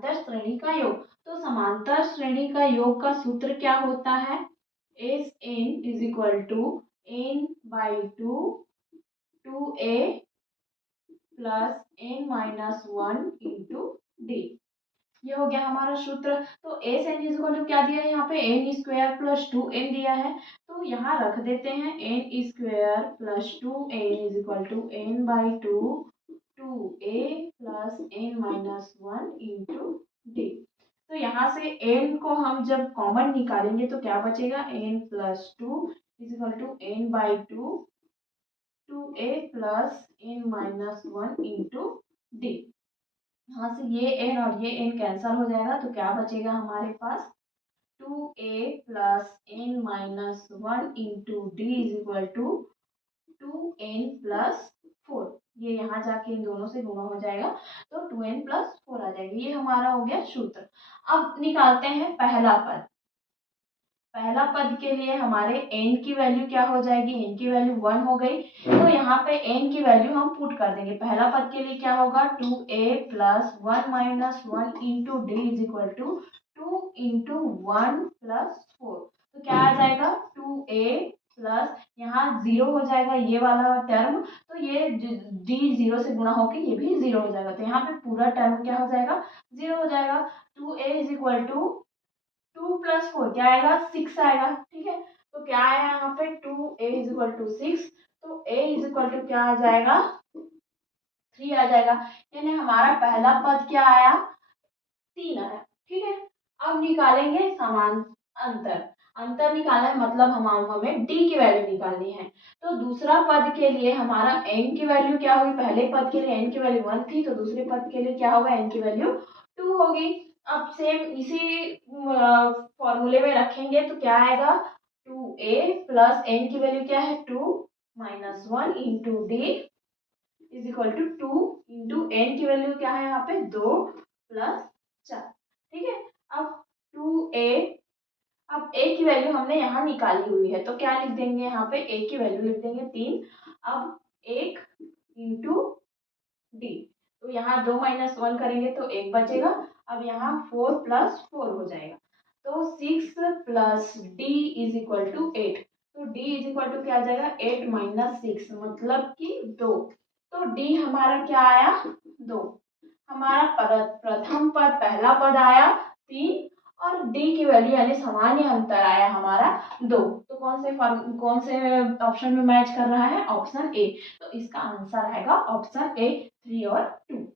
समांतर श्रेणी का योग। तो समांतर श्रेणी का योग का सूत्र क्या होता है? S n is equal to n by two 2a plus n minus 1 into d. ये हो गया हमारा सूत्र। तो s n is equal to क्या दिया है यहाँ पे? एन स्क्वायर प्लस 2n दिया है, तो यहाँ रख देते हैं n square plus 2n is equal to n by two 2a plus n minus 1 into d. तो यहाँ से n को हम जब कॉमन निकालेंगे तो क्या बचेगा? n plus 2 is equal to n by two 2a plus n minus 1 into d. यहाँ से ये n और ये n कैंसल हो जाएगा, तो क्या बचेगा हमारे पास? 2a plus n minus 1 into d is equal to 2n plus 4। ये यहाँ जाके इन दोनों से गुणा हो जाएगा तो 2n प्लस 4 आ जाएगा। ये हमारा हो गया सूत्र। अब निकालते हैं पहला पद। पहला पद के लिए हमारे n की वैल्यू क्या हो जाएगी? n की वैल्यू 1 हो गई, तो यहाँ पे n की वैल्यू हम पुट कर देंगे। पहला पद के लिए क्या होगा? 2a plus 1 minus 1 into d is equal to 2 into 1 plus 4। तो क्या आ जाएगा? 2a प्लस यहाँ 0 हो जाएगा ये वाला टर्म, तो ये डी 0 से गुणा होकर ये भी 0 हो जाएगा, तो यहाँ पे पूरा टर्म क्या हो जाएगा? 0 हो जाएगा। 2a is equal to 2 plus 4 क्या आएगा? 6 आएगा। ठीक है, तो क्या आया यहाँ पे? 2a इज इक्वल टू 6, तो a इज इक्वल टू क्या आ जाएगा? 3 आ जाएगा। यानी हमारा पहला पद क्या आया? 3 आया। ठीक है, अब निकालेंगे समान अंतर। अंतर निकालना है मतलब हमें d की वैल्यू निकालनी है। तो दूसरा पद के लिए हमारा n की वैल्यू क्या होगी? पहले पद के लिए n की वैल्यू 1 थी, तो दूसरे पद के लिए क्या होगा? n की वैल्यू 2 होगी। अब सेम इसी फॉर्मूले में रखेंगे तो क्या आएगा? 2a प्लस n की वैल्यू क्या है? 2 minus 1 into d is equal to 2 into n की वैल्यू क्या है यहाँ पे? 2 प्लस 4। ठीक है, अब 2a, अब a की वैल्यू हमने यहाँ निकाली हुई है, तो क्या लिख देंगे यहाँ पे? a की वैल्यू लिख देंगे 3। अब 1 इंटू डी, तो यहाँ 2 माइनस 1 करेंगे तो 1 बचेगा। अब यहाँ 4 प्लस 4 हो जाएगा, तो 6 plus D is equal to 8। तो d इज इक्वल टू क्या आ जाएगा? 8 माइनस 6 मतलब कि 2। तो d हमारा क्या आया? 2। हमारा प्रथम पद पहला पद आया 3 और d की वैल्यू यानी सामान्य अंतर आया हमारा 2। तो कौन से ऑप्शन में मैच कर रहा है? Option A. तो इसका आंसर आएगा ऑप्शन ए 3 और 2।